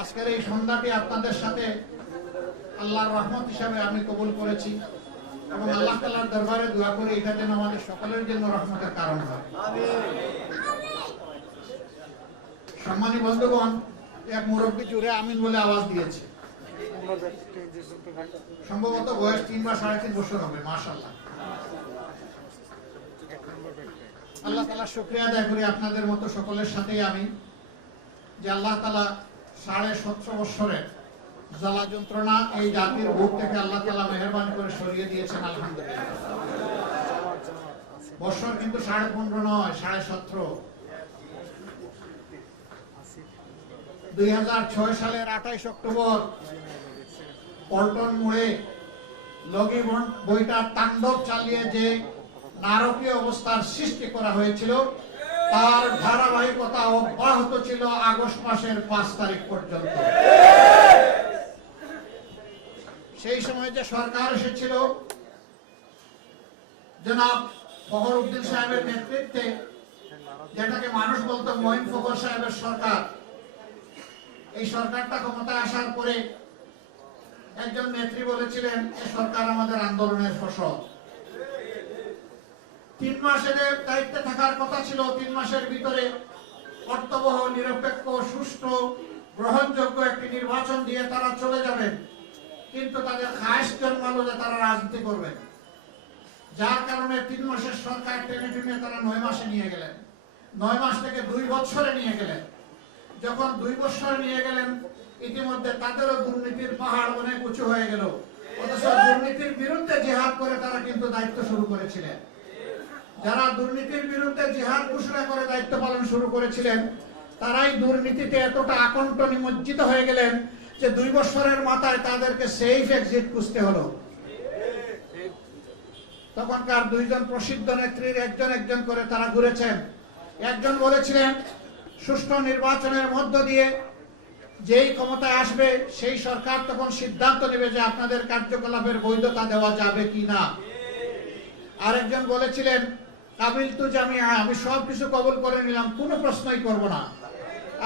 আজকের এই সন্ধ্যাটি আপনাদের সাথে আল্লাহর রহমত হিসাবে আমি কবুল করেছি এবং আল্লাহ তাআলার দরবারে দোয়া করি এটা যেন আমাদের সকলের জন্য রহমতের কারণ হয়। সম্মানী বন্ধুগণ, এক মুরব্বী জুড়ে আমিন বলে আওয়াজ দিয়েছে। সম্ভবত বয়স 3 বা 3.5 বছর হবে। মাশাআল্লাহ, আল্লাহ তাআলা শুকরিয়া আদায় করি আপনাদের মতো সকলের সাথেই আমি যে আল্লাহ তাআলা 17.5 বছরের জ্বালা যন্ত্রণা এই জাতির বুক থেকে আল্লাহ তাআলা মেহেরবানি করে সরিয়ে দিয়েছেন। আলহামদুলিল্লাহ। বছর কিন্তু 15.5 নয়, 17.5। 2006 সালের 28 অক্টোবর পল্টন মোড়ে লগি বইটা তাণ্ডব চালিয়ে যে নারকীয় অবস্থার সৃষ্টি করা হয়েছিল তার ধারাবাহিকতা অব্যাহত ছিল আগস্ট মাসের 5 তারিখ পর্যন্ত। সেই সময় যে সরকার এসেছিল জনাব ফখরউদ্দিন সাহেবের নেতৃত্বে, যেটাকে মানুষ বলতো মঈন ফখর সাহেবের সরকার, এই সরকারটা ক্ষমতায় আসার পরে একজন নেত্রী বলেছিলেন এই সরকার আমাদের আন্দোলনের ফসল। 3 মাসের দায়িত্বে থাকার কথা ছিল। 3 মাসের ভিতরে অর্থবহ, নিরপেক্ষ, সুষ্ঠু, গ্রহণযোগ্য একটি নির্বাচন দিয়ে তারা চলে যাবেন, কিন্তু তাদের খায়েশ জন্মালো যে তারা রাজনীতি করবেন। যার কারণে 3 মাসের সরকার টেনে টুনে তারা 9 মাসে নিয়ে গেলেন। 9 মাস থেকে 2 বছরে নিয়ে গেলেন। যখন 2 বছর নিয়ে গেলেন, ইতিমধ্যে তাদেরও দুর্নীতির পাহাড় অনেক উঁচু হয়ে গেল। অথচ দুর্নীতির বিরুদ্ধে জিহাদ করে তারা কিন্তু দায়িত্ব শুরু করেছিলেন। যারা দুর্নীতির বিরুদ্ধে জিহাদ ঘোষণা করে দায়িত্ব পালন শুরু করেছিলেন, তারাই দুর্নীতিতে এতটা আকণ্ঠ নিমজ্জিত হয়ে গেলেন যে 2 বছরের মাথায় তাদেরকে সেফ এক্সিট খুঁজতে হলো। তখনকার 2 জন প্রসিদ্ধ নেত্রীর একজন করে তারা ঘুরেছেন। একজন বলেছিলেন সুষ্ঠু নির্বাচনের মধ্য দিয়ে যেই ক্ষমতায় আসবে সেই সরকার তখন সিদ্ধান্ত নেবে যে আপনাদের কার্যকলাপের বৈধতা দেওয়া যাবে কি না। আরেকজন বলেছিলেন কাবিল তু জামিয়া, আমি সবকিছু কবুল করে নিলাম, কোনো প্রশ্নই করব না,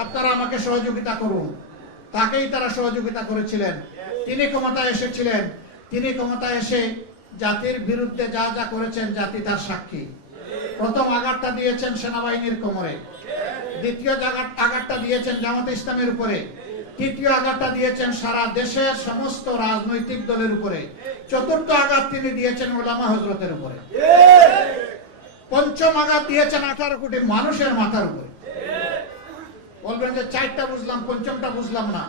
আপনারা আমাকে সহযোগিতা করুন। তাকেই তারা সহযোগিতা করেছিলেন। তিনি ক্ষমতায় এসেছিলেন। তিনি ক্ষমতায় এসে জাতির বিরুদ্ধে যা যা করেছেন জাতি তার সাক্ষী। প্রথম আঘাতটা দিয়েছেন সেনাবাহিনীর কোমরে, দ্বিতীয় আঘাতটা দিয়েছেন জামাতে ইসলামের উপরে, তৃতীয় আঘাতটা দিয়েছেন সারা দেশের সমস্ত রাজনৈতিক দলের উপরে, চতুর্থ আঘাত তিনি দিয়েছেন উলামা হযরতের উপরে, পঞ্চম আঘাত দিয়েছেন 18 কোটি মানুষের মাথার উপরে। বলবেন যে 4টা বুঝলাম, পঞ্চমটা বুঝলাম না।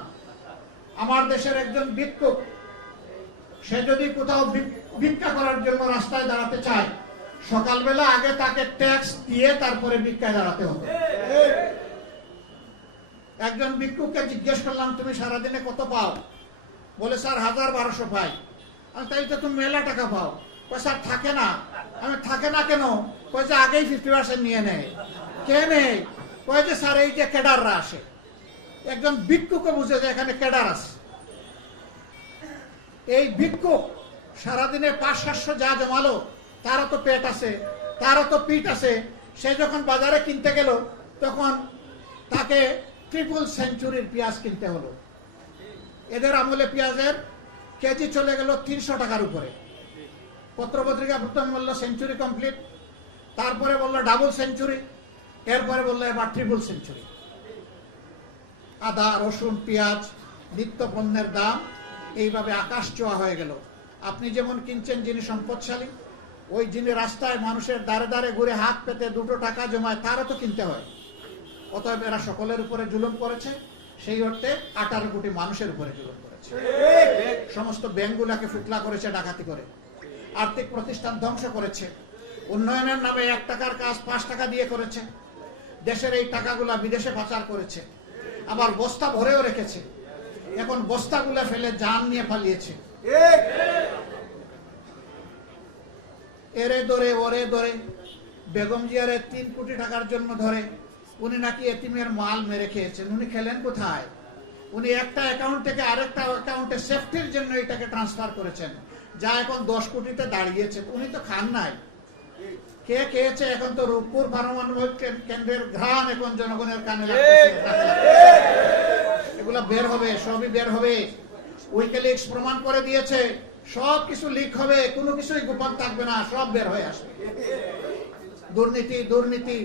আমার দেশের একজন ভিক্ষুক, সে যদি কোথাও ভিক্ষা করার জন্য রাস্তায় দাঁড়াতে চায়, সকালবেলা আগে তাকে ট্যাক্স দিয়ে তারপরে ভিক্ষায় দাঁড়াতে হবে। একজন ভিক্ষুককে জিজ্ঞেস করলাম তুমি সারাদিনে কত পাও? বলে স্যার 1000-1200 পাই। আমি তাই তো তুমি মেলা টাকা পাও। স্যার থাকে না। আমি থাকে না কেন? কয়েছে আগেই 50% নিয়ে নেয়। কে নেই? কয়েছে স্যার এই যে ক্যাডাররা আসে। একজন ভিক্ষুকও বুঝে যে এখানে ক্যাডার আছে। এই ভিক্ষুক সারাদিনে 500-700 যা জমালো, তারও তো পেট আছে, তারও তো পিঠ আছে। সে যখন বাজারে কিনতে গেল তখন তাকে 3 সেঞ্চুরির পেঁয়াজ কিনতে হলো। এদের আমলে পেঁয়াজের কেজি চলে গেল 300 টাকার উপরে। পত্রপত্রিকা প্রথম বললো সেঞ্চুরি কমপ্লিট, তারপরে বললো ডাবল সেঞ্চুরি, এরপরে বললো এবার 3 সেঞ্চুরি। আদা, রসুন, পেঁয়াজ, নিত্য পণ্যের দাম এইভাবে আকাশ ছোঁয়া হয়ে গেল। আপনি যেমন কিনছেন যিনি সম্পদশালী, ওই যিনি রাস্তায় মানুষের দ্বারে দ্বারে ঘুরে হাত পেতে 2 টাকা জমায়, তারও তো কিনতে হয়। অতএব এরা সকলের উপরে জুলুম করেছে। সেই অর্থে 18 কোটি মানুষের উপরে জুলুম করেছে। সমস্ত ব্যাংকগুলোকে ফুটলা করেছে ডাকাতি করে, আর্থিক প্রতিষ্ঠান ধ্বংস করেছে, উন্নয়নের নামে 1 টাকার কাজ 5 টাকা দিয়ে করেছে, দেশের এই টাকাগুলা বিদেশে পাচার করেছে, আবার বস্তা ভরেও রেখেছে। এখন বস্তাগুলা ফেলে জান নিয়ে পালিয়েছে। এরে ধরে ওরে ধরে বেগম জিয়ারে 3 কোটি টাকার জন্য ধরে উনি নাকি এতিমের মাল মেরে খেয়েছেন। উনি খেলেন কোথায়? উনি একটা অ্যাকাউন্ট থেকে আরেকটা অ্যাকাউন্টে সেফটির জন্য এটাকে ট্রান্সফার করেছেন, যা এখন 10 কোটিতে দাঁড়িয়েছে। উনি তো খান নাই। কে খেয়েছে? এখন তো রূপপুর পারমাণবিক কেন্দ্রের ঘ্রাণ এখন জনগণের কানে লাগতেছে। এগুলা বের হবে, সবই বের হবে। উইকিলিক্স প্রমাণ করে দিয়েছে সব কিছু লিক হবে, কোনো কিছুই গোপন থাকবে না, সব বের হয়ে আসবে। দুর্নীতি দুর্নীতি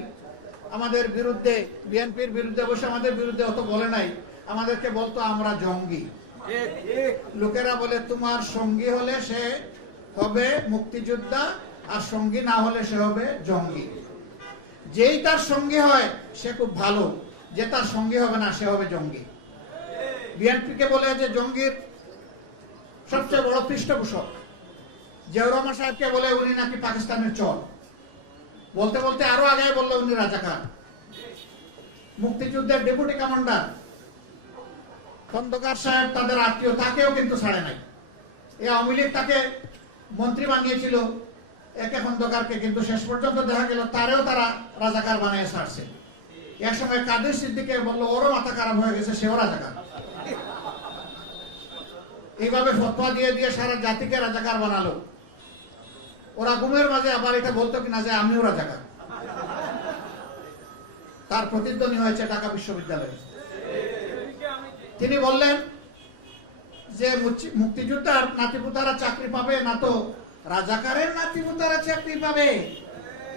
আমাদের বিরুদ্ধে, বিএনপির বিরুদ্ধে বসে আমাদের বিরুদ্ধে অত বলে নাই, আমাদেরকে বলতো আমরা জঙ্গি। লোকেরা বলে তোমার সঙ্গী হলে সে হবে মুক্তিযোদ্ধা, আর সঙ্গী না হলে সে হবে জঙ্গি। যেই তার সঙ্গী হয় সে খুব ভালো, যে তার সঙ্গী হবে না সে হবে জঙ্গি। বিএনপিকে বলে যে জঙ্গির সবচেয়ে বড় পৃষ্ঠপোষক। জিয়াউর রহমান সাহেবকে বলে উনি নাকি পাকিস্তানের চল, বলতে বলতে আরো আগে বললো উনি রাজাকার। মুক্তিযুদ্ধের ডেপুটি কমান্ডার খন্দকার সাহেব তাদের আত্মীয়, তাকেও কিন্তু ছাড়ে নাই। এই আওয়ামী লীগ তাকে মন্ত্রী বানিয়েছিল একে খন্দকারকে, কিন্তু শেষ পর্যন্ত দেখা গেল তারেও তারা রাজাকার বানিয়ে ছাড়ছে। এক সময় কাদের সিদ্দিকে বললো ওরও মাথা খারাপ হয়ে গেছে, সেও রাজাকার। এইভাবে ফতোয়া দিয়ে দিয়ে সারা জাতিকে রাজাকার বানালো। ওরা ঘুমের মাঝে আবার এটা বলতো কিনা যে আমিও রাজাকার। তার প্রতিদ্বন্দ্বী হয়েছে ঢাকা বিশ্ববিদ্যালয়ে। তিনি বললেন যে মুক্তিযোদ্ধার নাতিপুতারা চাকরি পাবে না, তো রাজাকারের নাতিপুতারা চাকরি পাবে।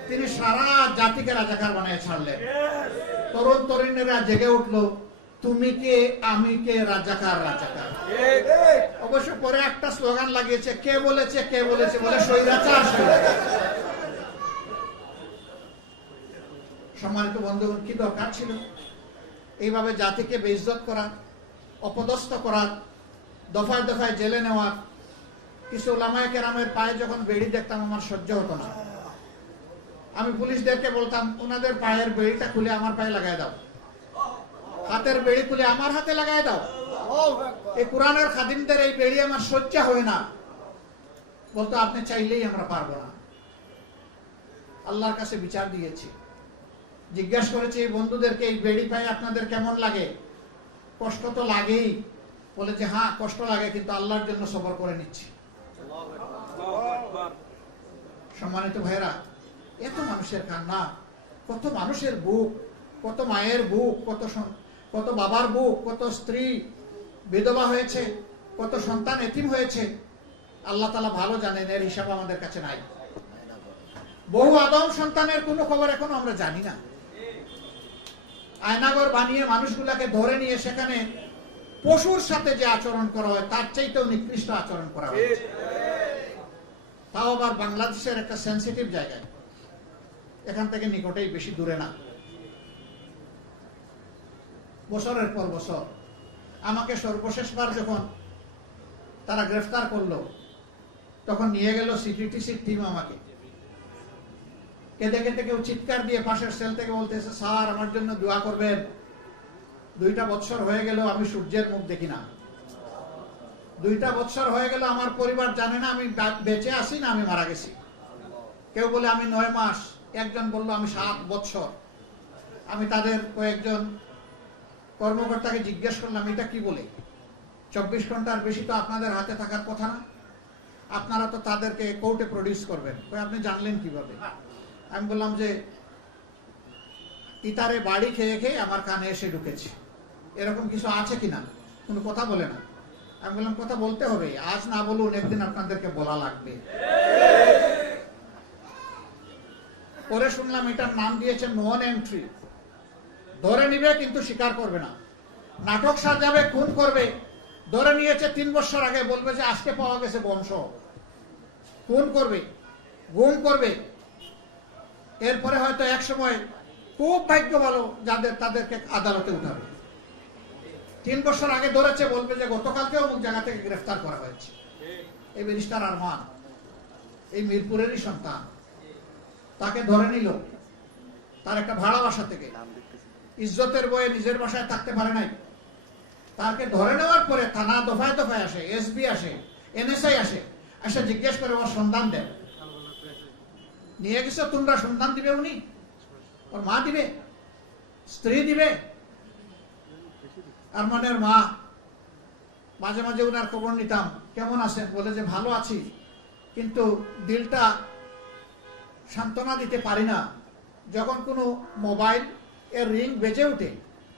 তিনি সারা জাতিকে রাজাকার বানিয়ে ছাড়লেন। তরুণ তরুণীরা জেগে উঠলো, তুমি কে আমি কে, রাজাকার রাজাকার। অবশ্য পরে একটা স্লোগান লাগিয়েছে, কে বলেছে বলে স্বৈরাচার। সম্মানিত বন্ধুগণ, কি দরকার ছিল এইভাবে জাতিকে বেইজ্জত করা, অপদস্থ করা, দফায় দফায় জেলে নেওয়া? কিছু ওলামায়ে কেরামের পায়ে যখন বেড়ি দেখতাম আমার সহ্য হতো না। আমি পুলিশদেরকে বলতাম ওনাদের পায়ের বেড়িটা খুলে আমার পায়ে লাগাই দাও, হাতের বেড়ি খুলে আমার হাতে লাগাই দাও। এই কোরআনের খাদিমদের এই বেড়ি আমার সহ্য হয় না। বলতো আপনি চাইলেই আমরা পারবো না। আল্লাহর কাছে বিচার দিয়েছি, জিজ্ঞেস করেছি এই বন্ধুদেরকে এই বেড়ি পায়ে আপনাদের কেমন লাগে? কষ্ট তো লাগেই। বলে যে হ্যাঁ কষ্ট লাগে, কিন্তু আল্লাহর জন্য সবর করে নিচ্ছি। সম্মানিত ভাইরা, এত মানুষের কান্না, কত মানুষের বুক, কত মায়ের বুক, কত বাবার বুক, কত স্ত্রী বিধবা হয়েছে, কত সন্তান এতিম হয়েছে। আল্লাহ তাআলা ভালো জানেন, এর হিসাব আমাদের কাছে নাই। বহু আদম সন্তানের কোনো খবর এখনো আমরা জানি না। আয়নাগর বানিয়ে মানুষগুলাকে ধরে নিয়ে সেখানে পশুর সাথে যে আচরণ করা হয় তার চাইতেও নিকৃষ্ট আচরণ করা হয়, তাও আবার বাংলাদেশের একটা সেন্সিটিভ জায়গায়, এখান থেকে নিকটেই, বেশি দূরে না। বছরের পর বছর আমাকে সর্বশেষবার যখন তারা গ্রেফতার করলো, তখন নিয়ে গেল সিপিটিসির টিম আমাকে। কেঁদে কেঁদে কেউ চিৎকার দিয়ে পাশের সেল থেকে বলতেছে, স্যার আমার জন্য দোয়া করবেন। 2টা বছর হয়ে গেল আমি সূর্যের মুখ দেখি না। 2টা বছর হয়ে গেল আমার পরিবার জানে না আমি বেঁচে আছি না আমি মারা গেছি। কেউ বলে আমি 9 মাস, একজন বললো আমি 7 বছর। আমি তাদের কয়েকজন কর্মকর্তাকে জিজ্ঞেস করলাম এটা কি বলে, 24 ঘন্টার বেশি তো আপনাদের হাতে থাকার কথা না, আপনারা তো তাদেরকে কোর্টে প্রডিউস করবেন, আপনি জানলেন কিভাবে? আমি বললাম যে ইতারে বাড়ি খেয়ে খেয়ে আমার কানে এসে ঢুকেছে, এরকম কিছু আছে কিনা? কোনো কথা বলে না। আমি বললাম কথা বলতে হবে, আজ না বলুন একদিন আপনাদেরকে বলা লাগবে। পরে শুনলাম এটার নাম দিয়েছে নন এন্ট্রি। ধরে নিবে কিন্তু স্বীকার করবে না, নাটক সাজাবে, খুন করবে। ধরে নিয়েছে 3 বছর আগে, বলবে যে আজকে পাওয়া গেছে বংশ, খুন করবে, গুম করবে। এরপরে হয়তো এক সময় খুব ভাগ্য ভালো যাদের, তাদেরকে আদালতে উঠাবে। 3 বছর আগে ধরেছে, বলবে যে গতকালকে অমুক জায়গা থেকে গ্রেফতার করা হয়েছে। এই ব্যারিস্টার আরমান, এই মিরপুরেরই সন্তান, তাকে ধরে নিল তার একটা ভাড়া বাসা থেকে। ইজ্জতের বয়ে নিজের বাসায় থাকতে পারে নাই। তাকে ধরে নেওয়ার পরে থানা দফায় দফায় আসে, এসবি আসে, এনএসআই আসে, এসে জিজ্ঞেস করে ওর সন্ধান দেন। নিয়ে গেছে, তোমরা সন্ধান দিবে? উনি, ওর মা দিবে, স্ত্রী দিবে। আরমানের মা, মাঝে মাঝে ওনার খবর নিতাম, কেমন আছেন? বলে যে ভালো আছি, কিন্তু দিলটা সান্ত্বনা দিতে পারি না। যখন কোনো মোবাইল এর রিং বেজে উঠে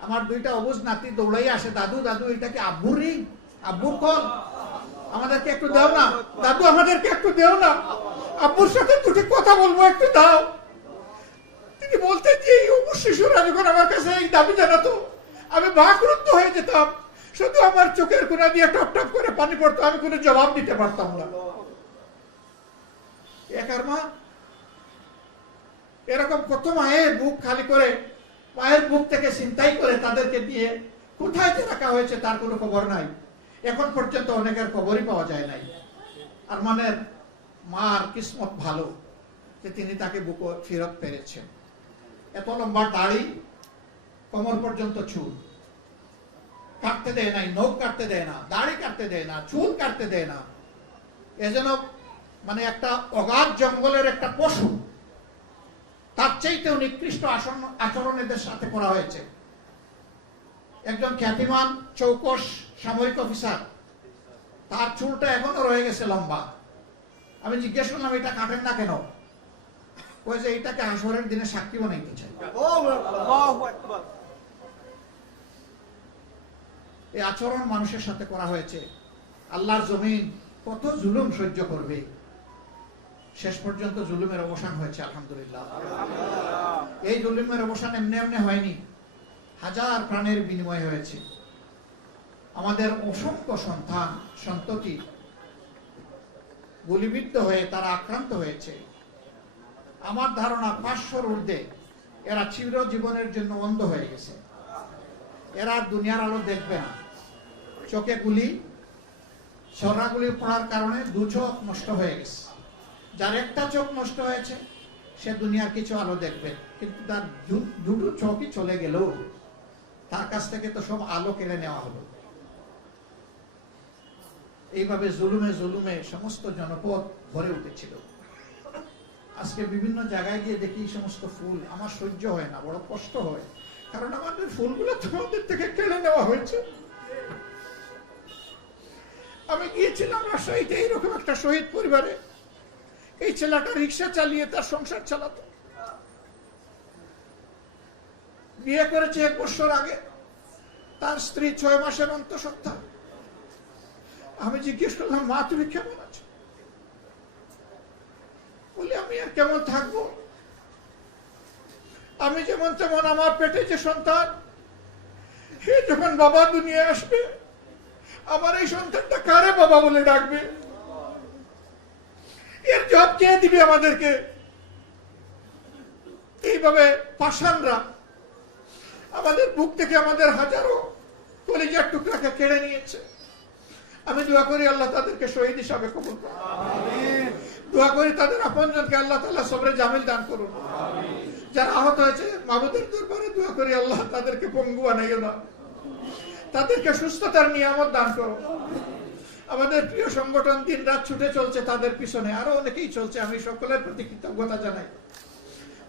আমার দুইটা অবুজ নাতি দৌড়াই আসে, দাদু দাদু এটা কি আব্বুর রিং, আব্বুর কল, আমাদেরকে একটু দাও না দাদু, আমাদেরকে একটু দেও না, আব্বুর সাথে দুটি কথা বলবো, একটু দাও। তিনি বলতেন যে এই অবুজ শিশুরা যখন আমার কাছে এই দাবি জানাতো, আমি বাকরুদ্ধ হয়ে যেতাম, শুধু আমার চোখের কোণা দিয়ে টপ টপ করে পানি পড়তো, আমি কোনো জবাব দিতে পারতাম না। একার মা, এরকম কত মায়ের বুক খালি করে, মায়ের বুক থেকে ছিনতাই করে তাদেরকে দিয়ে কোথায় যে রাখা হয়েছে তার কোনো খবর নাই। এখন পর্যন্ত অনেকের খবরই পাওয়া যায় নাই। আরমানের মার কিসমত ভালো যে তিনি তাকে বুক ফেরত পেরেছেন। এত লম্বা দাড়ি, কোমর পর্যন্ত চুল, কাটতে দেয় নাই, নখ কাটতে দেয় না, দাড়ি কাটতে দেয় না, চুল কাটতে দেয় না। এজন্য মানে একটা অগাধ জঙ্গলের একটা পশু, তার চাইতেও নিকৃষ্ট আচরণ এদের সাথে করা হয়েছে। একজন খ্যাতিমান চৌকস সামরিক অফিসার, তার চুলটা এখনো রয়ে গেছে লম্বা। আমি জিজ্ঞেস করলাম এটা কাটেন না কেন? ওই যে এটাকে হাসরের দিনে সাক্ষী বানাইতে চাই। এই আচরণ মানুষের সাথে করা হয়েছে। আল্লাহর জমিন কত জুলুম সহ্য করবে? শেষ পর্যন্ত জুলুমের অবসান হয়েছে, আলহামদুলিল্লাহ। এই জুলুমের অবসান এমনি এমনি হয়নি, হাজার প্রাণের বিনিময় হয়েছে। আমাদের অসংখ্য সন্তান সন্ততি গুলিবিদ্ধ হয়ে তারা আক্রান্ত হয়েছে। আমার ধারণা 500-র ঊর্ধ্বে এরা চির জীবনের জন্য অন্ধ হয়ে গেছে। এরা দুনিয়ার আলো দেখবে না। চোখে গুলি, ছড়াগুলি পড়ার কারণে 2 চোখ নষ্ট হয়ে গেছে। যার একটা চোখ নষ্ট হয়েছে সে দুনিয়ার কিছু আলো দেখবে, কিন্তু তার 2টো চোখই চলে গেল, তার কাছ থেকে তো সব আলো কেড়ে নেওয়া হলো। এইভাবে জুলুমে জুলুমে সমস্ত জনপদ ভরে উঠেছিল। আজকে বিভিন্ন জায়গায় গিয়ে দেখি এই সমস্ত ফুল, আমার সহ্য হয় না, বড় কষ্ট হয়, কারণ আমাদের ফুলগুলো তোমাদের থেকে কেড়ে নেওয়া হয়েছে। আমি গিয়েছিলাম রাজশাহীতে, এইরকম একটা শহীদ পরিবারে। এই ছেলেটা রিক্সা চালিয়ে তার সংসার চালাতো। বিয়ে করেছে 1 বছর আগে, তার স্ত্রী 6 মাসের অন্তঃসত্ত্বা। আমি জিজ্ঞেস করলাম, মা তুমি কেমন আছো? বলি আমি আর কেমন থাকবো, আমি যেমন তেমন, আমার পেটে যে সন্তান, হে যখন বাবা দুনিয়া আসবে, আমার এই সন্তানটা কারে বাবা বলে ডাকবে? এর জবাব কে দিবে আমাদেরকে? এইভাবে পাষাণরা আমাদের বুক থেকে আমাদের হাজারো কলিজার টুকরাকে কেড়ে নিয়েছে। আমি দোয়া করি আল্লাহ তাদেরকে শহীদ হিসাবে কবুল করুন। দোয়া করি তাদের আপনজনকে আল্লাহ তাআলা সবরে জামিল দান করুন। যারা আহত হয়েছে মাবুদের দরবারে দোয়া করি আল্লাহ তাদেরকে পঙ্গু বানাইও না, তাদেরকে সুস্থতার নিয়ামত দান করো। আমাদের প্রিয় সংগঠন দিন রাত ছুটে চলছে তাদের পিছনে, আরো অনেকেই চলছে, আমি সকলের প্রতি কৃতজ্ঞতা জানাই।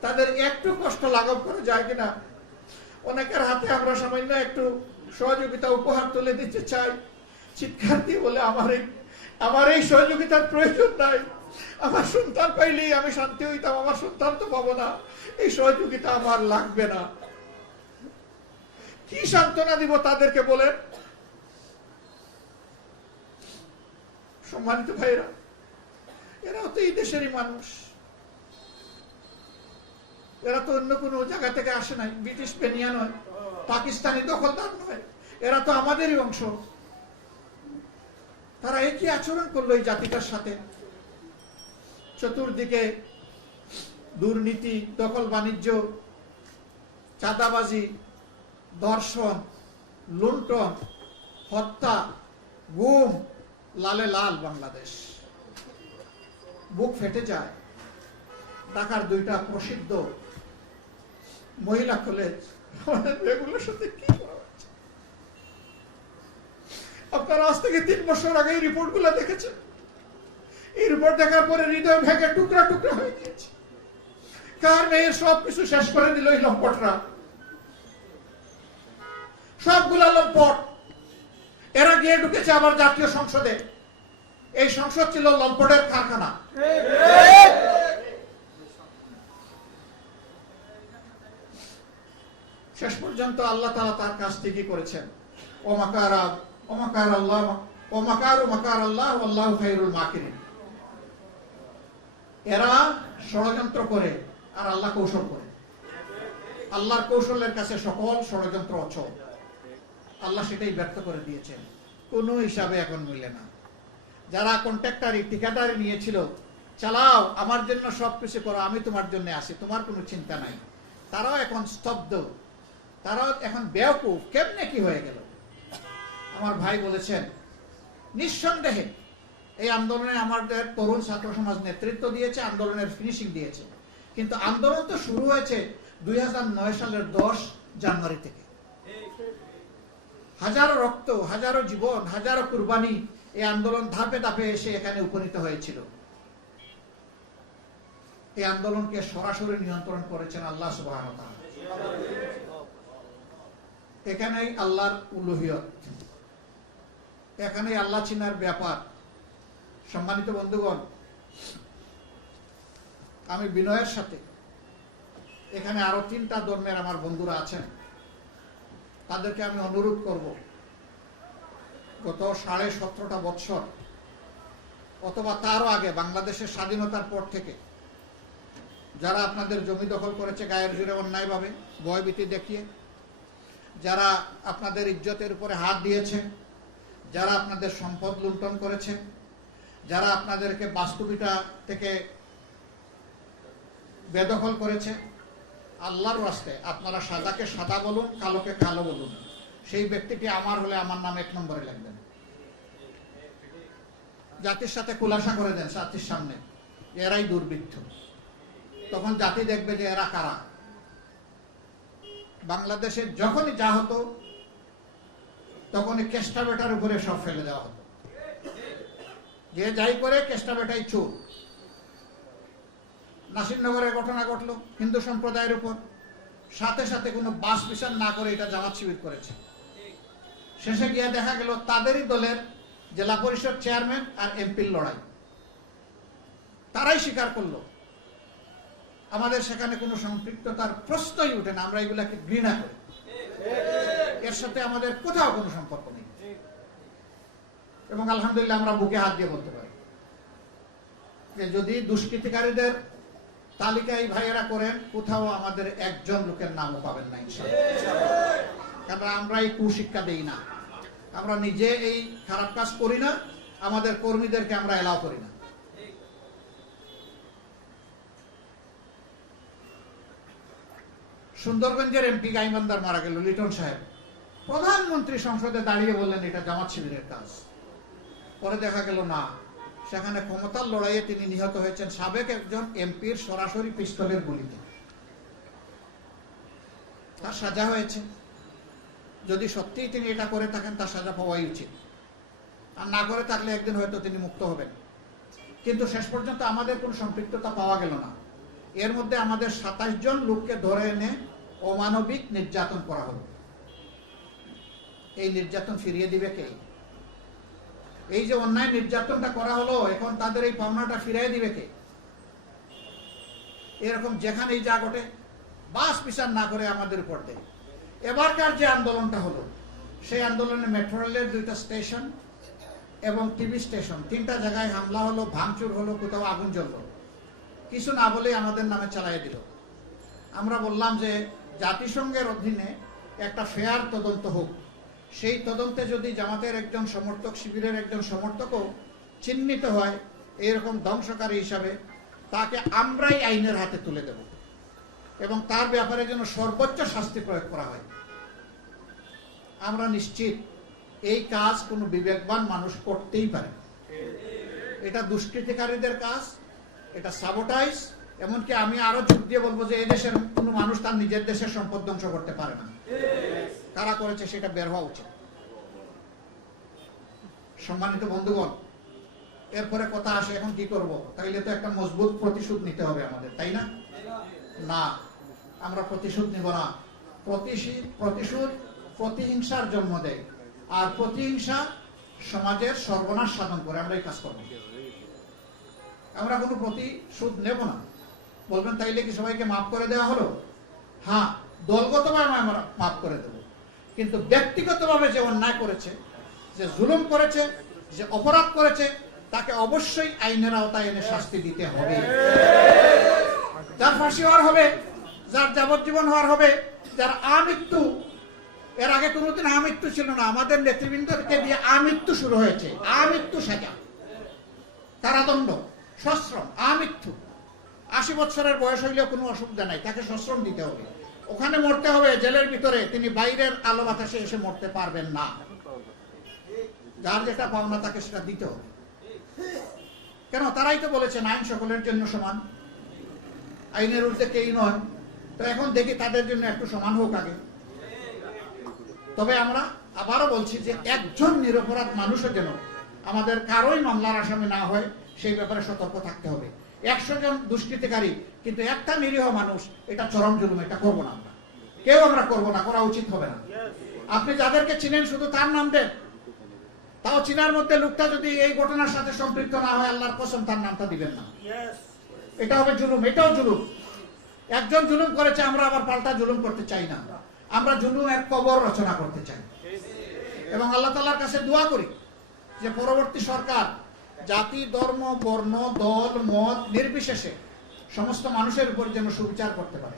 তাদের একটু কষ্ট লাঘব করা যায় কিনা, অনেকের হাতে আমরা সামান্য একটু সহযোগিতা উপহার তুলে দিতে চাই। চিৎকার দিয়ে বলে আমার এই সহযোগিতার প্রয়োজন নাই, আমার সন্তান পাইলেই আমি শান্তি হইতাম, আমার সন্তান তো পাবো না, এই সহযোগিতা আমার লাগবে না। কি সান্ত্বনা দিব তাদেরকে বলেন? সম্মানিত ভাইরা, এরাও তো এই দেশেরই মানুষ, এরা তো অন্য কোনো জায়গা থেকে আসে নাই, ব্রিটিশ পেনিয়া নয়, পাকিস্তানি দখলদার নয়, এরা তো আমাদেরই অংশ। তারা একই আচরণ করলো এই জাতিটার সাথে। চতুর্দিকে দুর্নীতি, দখল বাণিজ্য, চাঁদাবাজি, ধর্ষণ, লুণ্ঠন, হত্যা, গুম, লালে লাল বাংলাদেশ। বুক ফেটে যায়। ঢাকার 2টা প্রসিদ্ধ মহিলা কলেজ, এগুলোর সাথে কি করা হচ্ছে? আপনারা আজ থেকে 3 বছর আগে এই রিপোর্টগুলো দেখেছেন। এই রিপোর্ট দেখার পরে হৃদয় ভেঙে টুকরা টুকরা হয়ে গিয়েছে। কার মেয়ের সবকিছু শেষ করে দিল এই লম্পটরা। সবগুলা লম্পট। এরা গিয়ে ঢুকেছে আবার জাতীয় সংসদে। এই সংসদ ছিল লম্পটের কারখানা। শেষ পর্যন্ত আল্লাহ তাআলা তার কাজ ঠিকই করেছেন। আল্লাহু খায়রুল মাকিরিন। এরা ষড়যন্ত্র করে আর আল্লাহ কৌশল করে। আল্লাহর কৌশলের কাছে সকল ষড়যন্ত্র অচল। আল্লাহ সেটাই ব্যর্থ করে দিয়েছেন। কোনো হিসাবে এখন মিলে না। যারা কন্ট্রাক্টরি ঠিকাদারি নিয়েছিল, চালাও আমার জন্য সবকিছু করো, আমি তোমার জন্য আছি, তোমার কোনো চিন্তা নাই, তারাও এখন স্তব্ধ, তারাও এখন বেয়াকুফ। কেমনে কি হয়ে গেল? আমার ভাই বলেছেন, নিঃসন্দেহে এই আন্দোলনে আমাদের তরুণ ছাত্র সমাজ নেতৃত্ব দিয়েছে, আন্দোলনের ফিনিশিং দিয়েছে। কিন্তু আন্দোলন তো শুরু হয়েছে 2009 সালের 10 জানুয়ারি থেকে। হাজারো রক্ত, হাজারো জীবন, হাজারো কুরবানি, এই আন্দোলন ধাপে ধাপে এসে এখানে উপনীত হয়েছিল। এই আন্দোলনকে সরাসরি নিয়ন্ত্রণ করেছেন আল্লাহ সুবহানাহু ওয়া তাআলা। এখানেই আল্লাহর উলুহিয়ত, এখানেই আল্লাহ চিনার ব্যাপার। সম্মানিত বন্ধুগণ, আমি বিনয়ের সাথে এখানে আরো 3টা ধর্মের আমার বন্ধুরা আছেন, তাদেরকে আমি অনুরোধ করব, গত 17.5 বছর অথবা তারও আগে বাংলাদেশের স্বাধীনতার পর থেকে যারা আপনাদের জমি দখল করেছে গায়ের জোরে অন্যায়ভাবে, ভয়ভীতি দেখিয়ে, যারা আপনাদের ইজ্জতের উপরে হাত দিয়েছে, যারা আপনাদের সম্পদ লুণ্ঠন করেছে, যারা আপনাদেরকে বাস্তুবিটা থেকে বেদখল করেছে, আল্লাহর রাস্তায় আপনারা সাদাকে সাদা বলুন, কালোকে কালো বলুন। সেই ব্যক্তিটি আমার হলে আমার নাম 1 নম্বরে লিখবেন। জাতির সাথে খুলাসা করে দেন জাতির সামনে, এরাই দুর্বৃত্ত। তখন জাতি দেখবে যে এরা কারা। বাংলাদেশে যখনই যা হতো তখনই কেষ্টা বেটার উপরে সব ফেলে দেওয়া হতো। যে যাই করে কেষ্টা বেটাই চোর। নাসিরনগরের ঘটনা ঘটলো হিন্দু সম্প্রদায়ের উপর, সাথে সাথে কোনো বাস বিচার না করে এটা জামাত শিবির করেছে। শেষে গিয়ে দেখা গেল তাদেরই দলের জেলা পরিষদ চেয়ারম্যান আর এমপির লড়াই। তারাই স্বীকার করলো আমাদের সেখানে কোনো সম্পৃক্ততার প্রশ্নই উঠে না, আমরা এগুলাকে ঘৃণা করি, এর সাথে আমাদের কোথাও কোনো সম্পর্ক নেই। এবং আলহামদুলিল্লাহ আমরা বুকে হাত দিয়ে বলতে পারি যে যদি দুষ্কৃতিকারীদের তালিকায় ভাইয়েরা করেন, কোথাও আমাদের একজন লোকের নামও পাবেন না ইনশাআল্লাহ। কারণ আমরা এই কুশিক্ষা দেই না, আমরা নিজে এই খারাপ কাজ করি না, আমাদের কর্মীদেরকে আমরা এলাও করি না। সুন্দরগঞ্জের এমপি গাইবান্দার মারা গেল লিটন সাহেব, প্রধানমন্ত্রী সংসদে দাঁড়িয়ে বললেন এটা জামাত শিবিরের কাজ। পরে দেখা গেল না, সেখানে ক্ষমতার লড়াইয়ে তিনি নিহত হয়েছেন সাবেক একজন এমপির সরাসরি পিস্তলের গুলিতে। তার সাজা হয়েছে। যদি সত্যিই তিনি এটা করে থাকেন তার সাজা পাওয়াই উচিত, আর না করে থাকলে একদিন হয়তো তিনি মুক্ত হবেন। কিন্তু শেষ পর্যন্ত আমাদের কোনো সম্পৃক্ততা পাওয়া গেল না। এর মধ্যে আমাদের 27 জন লোককে ধরে এনে অমানবিক নির্যাতন করা হলো। এই নির্যাতন ফিরিয়ে দিবে কে? এই যে অন্যায় নির্যাতনটা করা হলো, এখন তাদের এই পাওনাটা ফিরিয়ে দিবে কে? এরকম যেখানেই যা ঘটে বাস বিচার না করে আমাদের উপর দেয়। এবারকার যে আন্দোলনটা হলো, সেই আন্দোলনে মেট্রো রেলের 2টা স্টেশন এবং টিভি স্টেশন 3টা জায়গায় হামলা হলো, ভাঙচুর হলো, কোথাও আগুন জ্বললো। কিছু না বলেই আমাদের নামে চালিয়ে দিল। আমরা বললাম যে জাতিসংঘের অধীনে একটা ফেয়ার তদন্ত হোক। সেই তদন্তে যদি জামাতের একজন সমর্থক, শিবিরের একজন সমর্থকও চিহ্নিত হয় এরকম ধ্বংসকারী হিসাবে, তাকে আমরাই আইনের হাতে তুলে দেব এবং তার ব্যাপারে যেন সর্বোচ্চ শাস্তি প্রয়োগ করা হয়। আমরা নিশ্চিত এই কাজ কোনো বিবেকবান মানুষ করতেই পারে। এটা দুষ্কৃতিকারীদের কাজ, এটা সাবোটাইজ। এমনকি আমি আরো যোগ দিয়ে বলবো যে এই দেশের কোনো মানুষ তার নিজের দেশের সম্পদ ধ্বংস করতে পারে না। কারা করেছে সেটা বের হওয়া উচিত। সম্মানিত বন্ধুগণ, এরপরে কথা আসে এখন কি করব? তাইলে তো একটা মজবুত প্রতিশোধ নিতে হবে আমাদের, তাই না? না, আমরা প্রতিশোধ নিব না। প্রতিশোধ প্রতিহিংসার জন্ম দেয়, আর প্রতিহিংসা সমাজের সর্বনাশ সাধন করে। আমরা এই কাজ করব, আমরা কোনো প্রতিশোধ নেব না। বলবেন তাইলে কি সবাইকে মাফ করে দেওয়া হলো? হ্যাঁ, দলগতভাবে আমরা মাফ করে দেব, কিন্তু ব্যক্তিগতভাবে যে অন্যায় করেছে, যে জুলুম করেছে, যে অপরাধ করেছে, তাকে অবশ্যই আইনের আওতায় এনে শাস্তি দিতে হবে। যার ফাঁসি হওয়ার হবে, যার যাবজ্জীবন হওয়ার হবে, যার আমৃত্যু, এর আগে কোনোদিন আমৃত্যু ছিল না, আমাদের নেতৃবৃন্দকে দিয়ে আমৃত্যু শুরু হয়েছে। আমৃত্যু সাজা, কারাদণ্ড, সশ্রম, আমৃত্যু। 80 বছরের বয়স হইলেও কোনো অসুবিধা নাই, তাকে সশ্রম দিতে হবে। ওখানে মরতে হবে জেলের ভিতরে, তিনি বাইরের আলো বাতাসে এসে মরতে পারবেন না। যার যেটা পাওনা তাকে সেটা দিতে হবে। কেন? তারাই তো বলেছেন আইন সকলের জন্য সমান, আইনের ঊর্ধ্বে কেই নয়। তো এখন দেখি তাদের জন্য একটু সমান হোক আগে। তবে আমরা আবারও বলছি যে একজন নিরপরাধ মানুষের যেন আমাদের কারোই মামলার আসামি না হয়, সেই ব্যাপারে সতর্ক থাকতে হবে। 100 জন দুষ্কৃতিকারী কিন্তু একটা নিরীহ মানুষ, এটা চরম জুলুম, এটা করবো না আমরা, কেউ আমরা করবো না, করা উচিত হবে না। আপনি যাদেরকে চিনেন শুধু তার নাম দেন, তাও চিনার মধ্যে লোকটা যদি এই ঘটনার সাথে সম্পৃক্ত না হয়, আল্লাহর কসম তার নামটা দিবেন না। এটা হবে জুলুম, এটাও জুলুম। একজন জুলুম করেছে, আমরা আবার পাল্টা জুলুম করতে চাই না। আমরা জুলুম এক কবর রচনা করতে চাই এবং আল্লাহ তাআলার কাছে দোয়া করি যে পরবর্তী সরকার জাতি, ধর্ম, বর্ণ, দল, মত নির্বিশেষে সমস্ত মানুষের উপর যেন সুবিচার করতে পারে,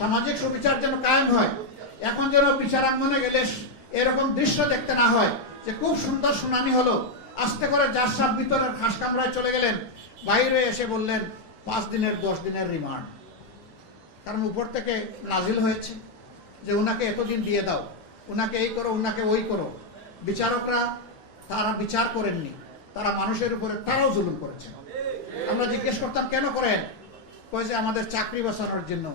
সামাজিক সুবিচার যেন কায়েম হয়। এখন যেন বিচারাঙ্গনে গেলে এরকম দৃশ্য দেখতে না হয় যে খুব সুন্দর শুনানি হলো, আস্তে করে যার সাপ ভিতরের খাস কামরায় চলে গেলেন, বাইরে এসে বললেন 5 দিনের 10 দিনের রিমান্ড। কারণ উপর থেকে নাজিল হয়েছে যে উনাকে এতদিন দিয়ে দাও, উনাকে এই করো, উনাকে ওই করো। বিচারকরা তারা বিচার করেননি, তারা মানুষের উপরে তারাও জুলুম করেছেন। আমরা জিজ্ঞেস করতাম কেন করেন? কয় যে আমাদের চাকরি বাঁচানোর জন্য।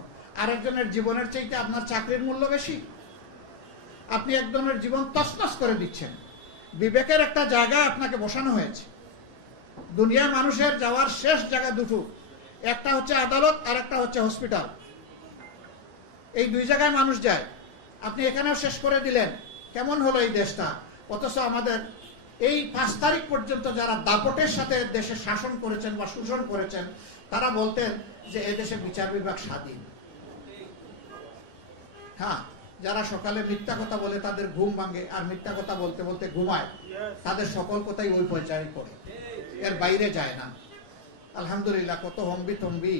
আরেকজনের জীবনের চাইতে আপনার চাকরির মূল্য বেশি? আপনি একজনের জীবন তছনছ করে দিচ্ছেন। বিবেকের একটা জায়গা আপনাকে বসানো হয়েছে। দুনিয়া মানুষের যাওয়ার শেষ জায়গা দুটো, একটা হচ্ছে আদালত আর একটা হচ্ছে হসপিটাল। এই 2 জায়গায় মানুষ যায়। আপনি এখানেও শেষ করে দিলেন, কেমন হলো এই দেশটা? অথচ আমাদের এই 5 তারিখ পর্যন্ত যারা দাপটের সাথে দেশে শাসন করেছেন বা শোষণ করেছেন, তারা বলতেন যে এই দেশে বিচার বিভাগ স্বাধীন। হ্যাঁ, যারা সকালে মিথ্যা কথা বলে তাদের ঘুম ভাঙে, আর মিথ্যা কথা বলতে বলতে ঘুমায়, তাদের সকল কথাই ওই পর্যায়ে পড়ে, এর বাইরে যায় না। আলহামদুলিল্লাহ, কত হম্বি থম্বি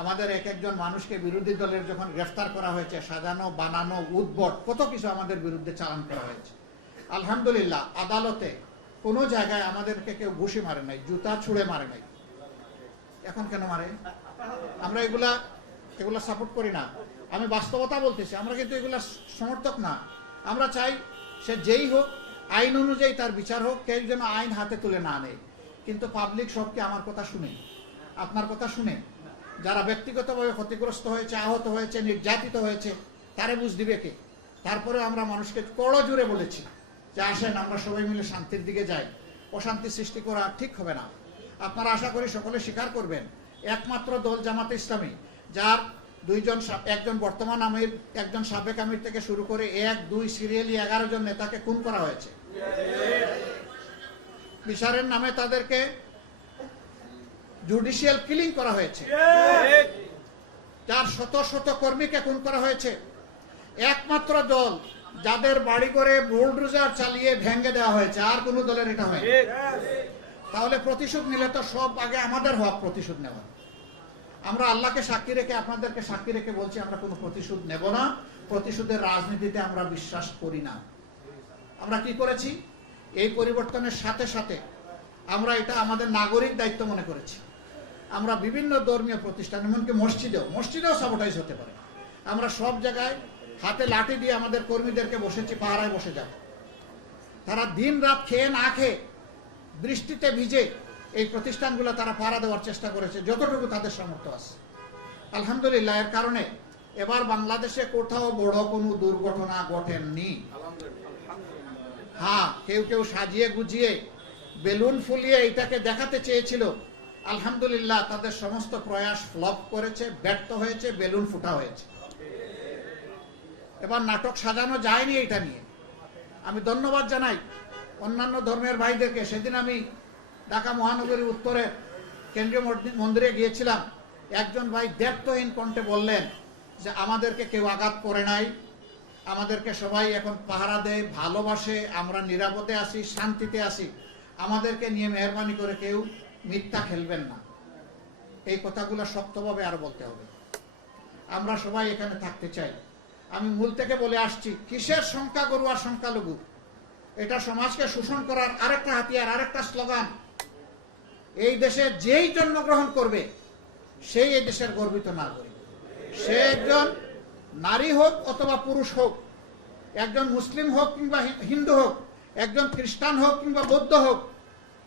আমাদের এক একজন মানুষকে বিরোধী দলের যখন গ্রেফতার করা হয়েছে, সাজানো বানানো উদ্ভট কত কিছু আমাদের বিরুদ্ধে চালান করা হয়েছে। আলহামদুলিল্লাহ, আদালতে কোনো জায়গায় আমাদেরকে কেউ ঘুষি মারে নাই, জুতা ছুঁড়ে মারে নাই। এখন কেন মারে? আমরা এগুলা সাপোর্ট করি না। আমি বাস্তবতা বলতেছি, আমরা কিন্তু এগুলা সমর্থক না। আমরা চাই সে যেই হোক, আইন অনুযায়ী তার বিচার হোক, কেউ যেন আইন হাতে তুলে না নেয়। কিন্তু পাবলিক সবকে আমার কথা শুনে, আপনার কথা শুনে, যারা ব্যক্তিগতভাবে ক্ষতিগ্রস্ত হয়েছে, আহত হয়েছে, নির্যাতিত হয়েছে, তারে বুঝ দিবে কে? তারপরে আমরা মানুষকে কড় জুড়ে বলেছি যে আসেন আমরা সবাই মিলে শান্তির দিকে যাই। অশান্তি সৃষ্টি করা ঠিক হবে না। আপনারা আশা করি সকলে স্বীকার করবেন, একমাত্র দল জামাতে ইসলামী, যার একজন বর্তমান আমির, একজন সাবেক আমির থেকে শুরু করে 1, 2 সিরিয়ালি 11 জন নেতাকে খুন করা হয়েছে। বিচারের নামে তাদেরকে জুডিশিয়াল কিলিং করা হয়েছে, যার শত শত কর্মীকে খুন করা হয়েছে। একমাত্র দল যাদের বাড়ি করে বুলডোজার চালিয়ে ভেঙে দেওয়া হয়েছে, আর কোন দলের এটা হয়। তাহলে প্রতিশোধ নিলে তো সব আগে আমাদের হক প্রতিশোধ নেওয়া। আমরা আল্লাহকে সাক্ষী রেখে, আপনাদেরকে সাক্ষী রেখে বলছি, আমরা কোনো প্রতিশোধ নেব না। প্রতিশোধের রাজনীতিতে আমরা বিশ্বাস করি না। আমরা কি করেছি? এই পরিবর্তনের সাথে সাথে আমরা এটা আমাদের নাগরিক দায়িত্ব মনে করেছি। আমরা বিভিন্ন ধর্মীয় প্রতিষ্ঠান, এমনকি মসজিদেও সাবোটাইজ হতে পারে, আমরা সব জায়গায় হাতে লাঠি দিয়ে আমাদের কর্মীদেরকে বসেছি, পাহারায় বসে যাব। তারা দিন রাত খেয়ে না খেয়ে, বৃষ্টিতে ভিজে এই প্রতিষ্ঠানগুলো তারা পাহারা দেওয়ার চেষ্টা করেছে যতটুকু তাদের সামর্থ্য আছে। আলহামদুলিল্লাহ, এর কারণে এবার বাংলাদেশে কোথাও বড় কোনো দুর্ঘটনা ঘটেনি। হ্যাঁ, কেউ কেউ সাজিয়ে গুজিয়ে বেলুন ফুলিয়ে এটাকে দেখাতে চেয়েছিল। আলহামদুলিল্লাহ, তাদের সমস্ত প্রয়াস ফ্লপ করেছে, ব্যর্থ হয়েছে, বেলুন ফুটা হয়েছে। এবার নাটক সাজানো যায়নি এটা নিয়ে। আমি ধন্যবাদ জানাই অন্যান্য ধর্মের ভাইদেরকে। সেদিন আমি ঢাকা মহানগরীর উত্তরে কেন্দ্রীয় মন্দিরে গিয়েছিলাম। একজন ভাই দ্ব্যর্থহীন কণ্ঠে বললেন যে আমাদেরকে কেউ আঘাত করে নাই, আমাদেরকে সবাই এখন পাহারা দেয়, ভালোবাসে, আমরা নিরাপদে আছি, শান্তিতে আছি, আমাদেরকে নিয়ে মেহরবানি করে কেউ মিথ্যা খেলবেন না। এই কথাগুলো শক্তভাবে আরো বলতে হবে। আমরা সবাই এখানে থাকতে চাই। আমি মূল থেকে বলে আসছি, কিসের সংখ্যাগুরু আর সংখ্যালঘু, এটা সমাজকে শোষণ করার আরেকটা হাতিয়ার, আরেকটা স্লোগান। এই দেশে যেই জন্মগ্রহণ করবে সেই এই দেশের গর্বিত নাগরিক। সে একজন নারী হোক অথবা পুরুষ হোক, একজন মুসলিম হোক কিংবা হিন্দু হোক, একজন খ্রিস্টান হোক কিংবা বৌদ্ধ হোক,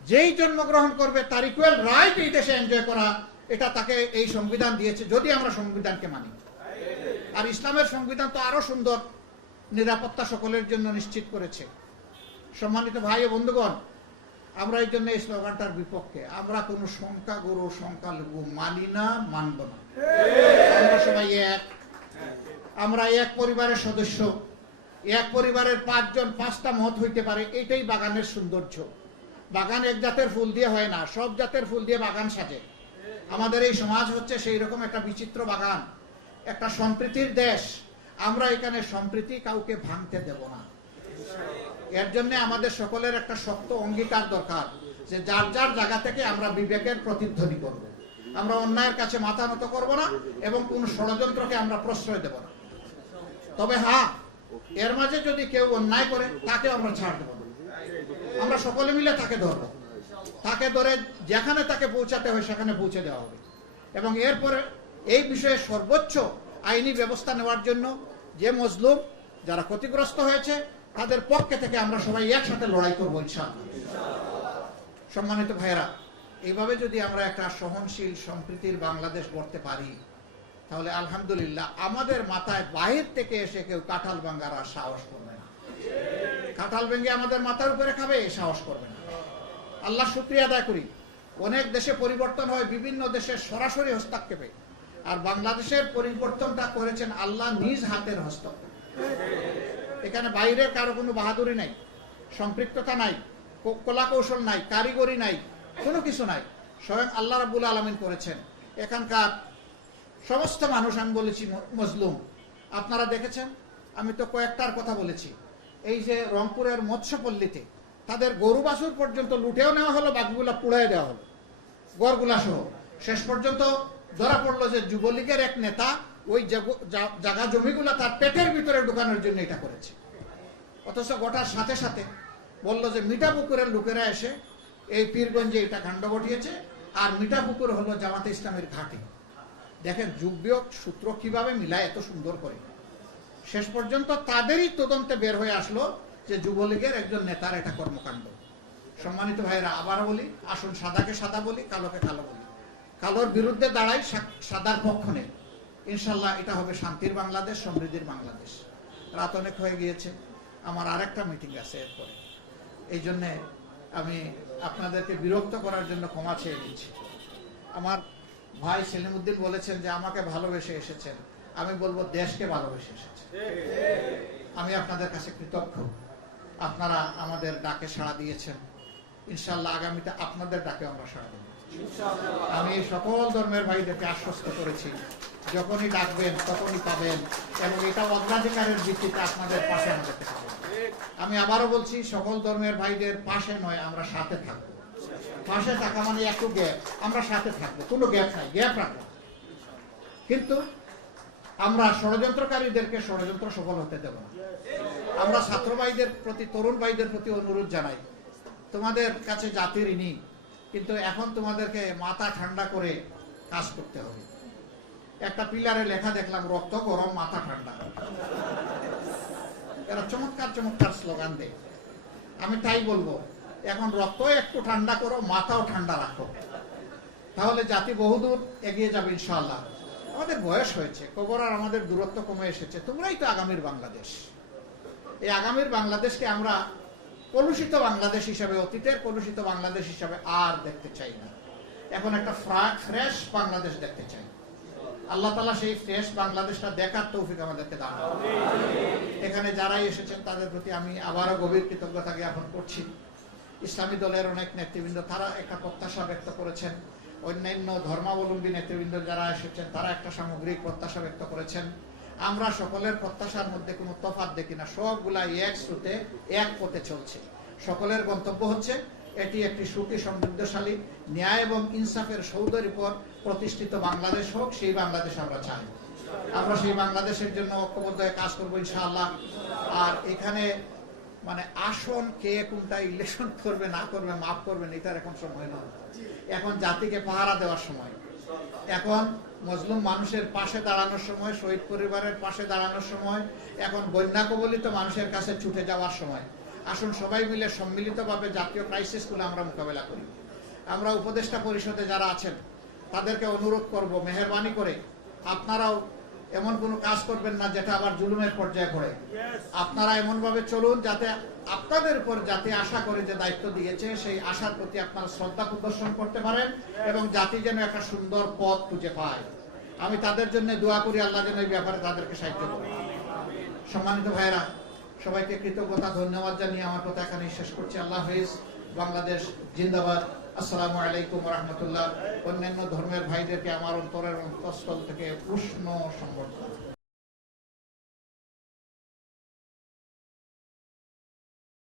যেই জন্মগ্রহণ করবে তার ইকুয়াল রাইট এই দেশে এনজয় করা, এটা তাকে এই সংবিধান দিয়েছে, যদি আমরা সংবিধানকে মানি। আর ইসলামের সংবিধান তো আরো সুন্দর, নিরাপত্তা সকলের জন্য নিশ্চিত করেছে। সম্মানিত ভাই ও বন্ধুগণ, আমরা এই জন্য এই স্লোগানটার বিপক্ষে। আমরা কোনো সংখ্যাগুরু সংখ্যালঘু মানি না, মানব না। আমরা সবাই এক, আমরা এক পরিবারের সদস্য। এক পরিবারের 5 জন 5টা মত হইতে পারে, এটাই বাগানের সৌন্দর্য। বাগান এক জাতের ফুল দিয়ে হয় না, সব জাতের ফুল দিয়ে বাগান সাজে। আমাদের এই সমাজ হচ্ছে সেই রকম একটা বিচিত্র বাগান, একটা সম্প্রীতির দেশ। আমরা এখানে সম্প্রীতি কাউকে ভাঙতে দেব না। এর জন্য আমাদের সকলের একটা শক্ত অঙ্গীকার দরকার যে যার যার জায়গা থেকে আমরা বিবেকের প্রতিধ্বনি করব। আমরা অন্যায়ের কাছে মাথা নত করব না এবং কোন ষড়যন্ত্রকে আমরা প্রশ্রয় দেব না। তবে হ্যাঁ, এর মাঝে যদি কেউ অন্যায় করে তাকে আমরা ছাড় দেব না। আমরা সকলে মিলে তাকে ধরব, তাকে ধরে যেখানে তাকে পৌঁছাতে হয় সেখানে পৌঁছে দেওয়া হবে। এবং এরপরে এই বিষয়ে সর্বোচ্চ আইনি ব্যবস্থা নেওয়ার জন্য যে মজলুম, যারা ক্ষতিগ্রস্ত হয়েছে, তাদের পক্ষে থেকে আমরা সবাই একসাথে লড়াই করবো ইনশাআল্লাহ। সম্মানিত ভাইয়েরা, এইভাবে যদি আমরা একটা সহনশীল সম্প্রীতির বাংলাদেশ গড়তে পারি, তাহলে আলহামদুলিল্লাহ আমাদের মাথায় বাহির থেকে এসে কেউ কাঁঠাল ভাঙার আর সাহস করবে না। কাঁঠাল ভেঙে আমাদের মাথার উপরে খাবে, সাহস করবে না। আল্লাহ শুকরিয়া আদায় করি, অনেক দেশে পরিবর্তন হয় বিভিন্ন দেশের সরাসরি হস্তক্ষেপে, আর বাংলাদেশের পরিবর্তনটা করেছেন আল্লাহ নিজ হাতের হস্তক্ষেপ। এখানে বাইরের কারো কোনো বাহাদুরি নাই, সম্পৃক্ততা নাই, কলা কৌশল নাই, কারিগরি নাই, কোনো কিছু নাই। স্বয়ং আল্লাহ রাব্বুল আলামিন করেছেন। এখানকার সমস্ত মানুষ, আমি বলেছি মজলুম, আপনারা দেখেছেন। আমি তো কয়েকটার কথা বলেছি। এই যে রংপুরের মৎস্যপল্লীতে তাদের গরু বাছুর পর্যন্ত লুটেও নেওয়া হলো, বাকিগুলা পুড়াই দেওয়া হলো, গড়গুলা সহ। শেষ পর্যন্ত ধরা পড়লো যে যুবলীগের এক নেতা ওই জায়গা জমিগুলা তার পেটের ভিতরে ঢুকানোর জন্য এটা করেছে। অথচ গোটার সাথে সাথে বলল যে মিঠাপুকুরের লোকেরা এসে এই পীরগঞ্জে এটা কাণ্ড ঘটিয়েছে, আর মিঠাপুকুর হলো জামাতে ইসলামের ঘাঁটি। দেখেন যুগবিয়োগ সূত্র কিভাবে মিলায় এত সুন্দর করে। শেষ পর্যন্ত তাদেরই তদন্তে বের হয়ে আসলো যে যুবলীগের একজন নেতার এটা কর্মকাণ্ড। সম্মানিত ভাইরা, আবার বলি, আসুন সাদাকে সাদা বলি, কালোকে কালো বলি। কালোর বিরুদ্ধে দাঁড়াই, সাদার পক্ষ নেই। ইনশাল্লাহ এটা হবে শান্তির বাংলাদেশ, সমৃদ্ধির বাংলাদেশ। রাত অনেক হয়ে গিয়েছে, আমার আরেকটা মিটিং আছে এরপরে। এই জন্যে আমি আপনাদেরকে বিরক্ত করার জন্য ক্ষমা চেয়ে নিচ্ছি। আমার ভাই সেলিমউদ্দিন বলেছেন যে আমাকে ভালোবেসে এসেছেন, আমি বলবো দেশকে ভালোবেসে এসেছেন। আমি আপনাদের কাছে কৃতজ্ঞ, আপনারা আমাদের ডাকে সাড়া দিয়েছেন। ইনশাল্লাহ আগামীতে আপনাদের ডাকে আমরা সাড়া দেব। আমি সকল ধর্মের ভাইদেরকে আশ্বস্ত করেছি, যখনই ডাকবেন তখনই পাবেন, এবং এটা অগ্রাধিকারের ভিত্তিতে আপনাদের পাশে আমাদেরকে পাবেন। আমি আবারও বলছি, সকল ধর্মের ভাইদের পাশে নয়, আমরা সাথে থাকবো। পাশে থাকা মানে একটু গ্যাপ, আমরা সাথে থাকবো, কোনো গ্যাপ নাই, গ্যাপ রাখবো। কিন্তু আমরা ষড়যন্ত্রকারীদেরকে ষড়যন্ত্র সফল হতে দেব না। আমরা ছাত্র ভাইদের প্রতি, তরুণ ভাইদের প্রতি অনুরোধ জানাই, তোমাদের কাছে জাতির ঋণী, কিন্তু এখন তোমাদেরকে মাথা ঠান্ডা করে কাজ করতে হবে। একটা পিলারে লেখা দেখলাম, রক্ত গরম মাথা ঠান্ডা। এরা চমৎকার চমৎকার স্লোগান দেয়। আমি তাই বলবো, এখন রক্ত একটু ঠান্ডা করো, মাথাও ঠান্ডা রাখো, তাহলে জাতি বহুদূর এগিয়ে যাবে ইনশাআল্লাহ। আমাদের বয়স হয়েছে, কবর আর আমাদের দূরত্ব কমে এসেছে। তোমরাই তো আগামীর বাংলাদেশ। এই আগামীর বাংলাদেশকে আমরা কলুষিত বাংলাদেশ হিসাবে, অতীতের কলুষিত বাংলাদেশ হিসাবে আর দেখতে চাই না। এখন একটা ফ্রেশ বাংলাদেশ দেখতে চাই। আল্লাহ তাআলা সেই ফ্রেশ বাংলাদেশটা দেখার তৌফিক আমাদেরকে দান করুন। এখানে যারাই এসেছেন তাদের প্রতি আমি আবারও গভীর কৃতজ্ঞতা জ্ঞাপন করছি। ইসলামী দলের অনেক নেতৃবৃন্দ, তারা একটা প্রত্যাশা ব্যক্ত করেছেন, অন্যান্য ধর্মাবলম্বী নেতৃবৃন্দ যারা এসেছেন তারা একটা সামগ্রিক প্রত্যাশা ব্যক্ত করেছেন। আমরা সকলের প্রত্যাশার মধ্যে কোনো তফাৎ দেখি না, সবগুলা এক স্রোতে এক পথে চলছে। সকলের গন্তব্য হচ্ছে এটি একটি সুখী সমৃদ্ধশালী ন্যায় এবং ইনসাফের সৌধের উপর প্রতিষ্ঠিত বাংলাদেশ হোক। সেই বাংলাদেশ আমরা চাই। আমরা সেই বাংলাদেশের জন্য ঐক্যবদ্ধ হয়ে কাজ করবো ইনশাআল্লাহ। আর এখানে মানে আসন কে কোনটা ইলেকশন করবে না করবে, মাফ করবেন, এটার এখন সময় নয়। এখন জাতিকে পাহারা দেওয়ার সময়, এখন মজলুম মানুষের পাশে দাঁড়ানোর সময়, শহীদ পরিবারের পাশে দাঁড়ানোর সময়, এখন বন্যা কবলিত মানুষের কাছে ছুটে যাওয়ার সময়। আসুন সবাই মিলে সম্মিলিতভাবে জাতীয় ক্রাইসিসগুলো আমরা মোকাবেলা করি। আমরা উপদেষ্টা পরিষদে যারা আছেন তাদেরকে অনুরোধ করব, মেহেরবানি করে আপনারাও এমন কোনো কাজ করবেন না যেটা আবার জুলুমের পর্যায়ে পড়ে। আপনারা এমনভাবে চলুন যাতে আপনাদের উপর জাতি আশা করে যে দায়িত্ব দিয়েছে সেই আশার প্রতি আপনারা শ্রদ্ধা প্রদর্শন করতে পারেন এবং জাতি যেন একটা সুন্দর পথ খুঁজে পায়। আমি তাদের জন্য দোয়া করি, আল্লাহ যেন এই ব্যাপারে তাদেরকে সাহায্য করে। সম্মানিত ভাইরা, সবাইকে কৃতজ্ঞতা ধন্যবাদ জানিয়ে আমার কথা এখানে শেষ করছি। আল্লাহ হাফেজ। বাংলাদেশ জিন্দাবাদ। আসসালামু আলাইকুম ওয়া রাহমাতুল্লাহ। অন্যান্য ধর্মের ভাইদেরকে আমার অন্তরের অন্তঃস্থল থেকে উষ্ণ সম্বর্ধনা।